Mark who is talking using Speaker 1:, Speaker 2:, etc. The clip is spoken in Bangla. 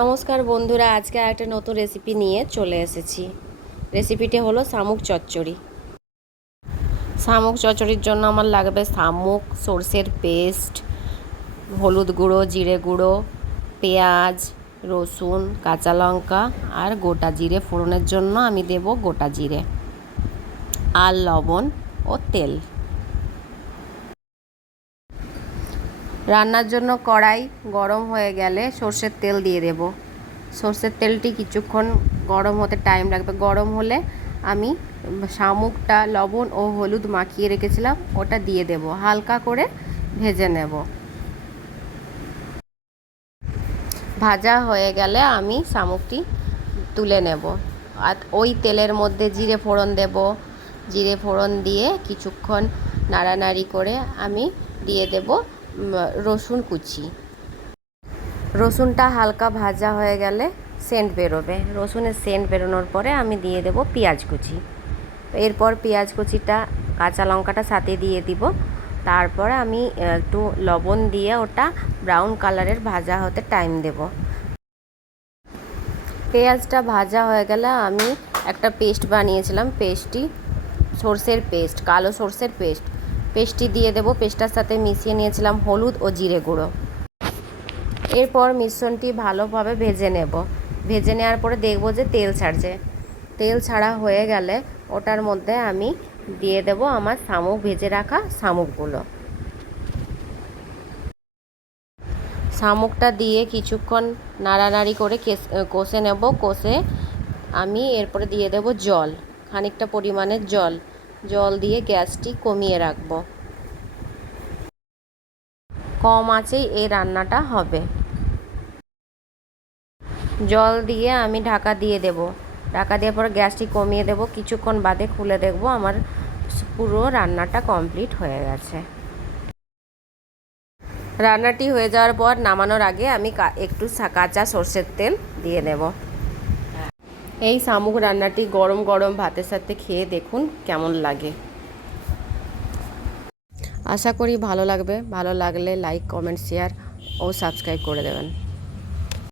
Speaker 1: নমস্কার বন্ধুরা, আজকে একটা নতুন রেসিপি নিয়ে চলে এসেছি। রেসিপিটি হলো শামুক চচ্চড়ি। শামুক চচ্চড়ির জন্য আমার লাগবে শামুক, সর্ষের পেস্ট হলুদ গুঁড়ো, জিরে গুঁড়ো, পেঁয়াজ, রসুন, কাঁচা লঙ্কা আর গোটা জিরে। ফোড়নের জন্য আমি দেব গোটা জিরে আর লবণ ও তেল। রান্নার জন্য কড়াই গরম হয়ে গেলে সর্ষের তেল দিয়ে দেব। সর্ষের তেলটি কিছুক্ষণ গরম হতে টাইম লাগবে। গরম হলে আমি শামুকটা, লবণ ও হলুদ মাখিয়ে রেখেছিলাম, ওটা দিয়ে দেব। হালকা করে ভেজে নেব। ভাজা হয়ে গেলে আমি শামুকটি তুলে নেব। আর ওই তেলের মধ্যে জিরে ফোড়ন দেব। জিরে ফোড়ন দিয়ে কিছুক্ষণ নাড়ানাড়ি করে আমি দিয়ে দেব রসুন কুচি। রসুনটা হালকা ভাজা হয়ে গেলে সেন্ট বেরোবে। রসুনের সেন্ট বেরোনোর পরে আমি দিয়ে দেব পেঁয়াজ কুচি। এরপর পেঁয়াজ কুচিটা, কাঁচা লঙ্কাটা সাথে দিয়ে দিব। তারপরে আমি একটু লবণ দিয়ে ওটা ব্রাউন কালারের ভাজা হতে টাইম দেব। পেঁয়াজটা ভাজা হয়ে গেলে আমি একটা পেস্ট বানিয়েছিলাম পেস্টটি সর্ষের পেস্ট, কালো সর্ষের পেস্ট। পেস্টটি দিয়ে দেবো। পেস্টটার সাথে মিশিয়ে নিয়েছিলাম হলুদ ও জিরে গুঁড়ো। এরপর মিশ্রণটি ভালোভাবে ভেজে নেব। ভেজে নেওয়ার পরে দেখব যে তেল ছাড়ছে। তেল ছাড়া হয়ে গেলে ওটার মধ্যে আমি দিয়ে দেব আমার শামুক, ভেজে রাখা শামুকগুলো। শামুকটা দিয়ে কিছুক্ষণ নাড়ানাড়ি করে কষে নেব। কষে আমি এরপরে দিয়ে দেব জল, খানিকটা পরিমাণের জল। জল দিয়ে গ্যাসটি কমিয়ে রাখব। কম আঁচেই এই রান্নাটা হবে। জল দিয়ে আমি ঢাকা দিয়ে দেব। ঢাকা দেওয়ার পর গ্যাসটি কমিয়ে দেব। কিছুক্ষণ বাদে খুলে দেখব আমার পুরো রান্নাটা কমপ্লিট হয়ে গেছে। রান্নাটি হয়ে যাওয়ার পর নামানোর আগে আমি একটু কাঁচা সর্ষের তেল দিয়ে নেব এই শামুক রান্নাটি গরম গরম ভাতের সাথে খেয়ে দেখুন কেমন লাগে। আশা করি ভালো লাগবে। ভালো লাগলে লাইক কমেন্ট শেয়ার ও সাবস্ক্রাইব করে দেবেন।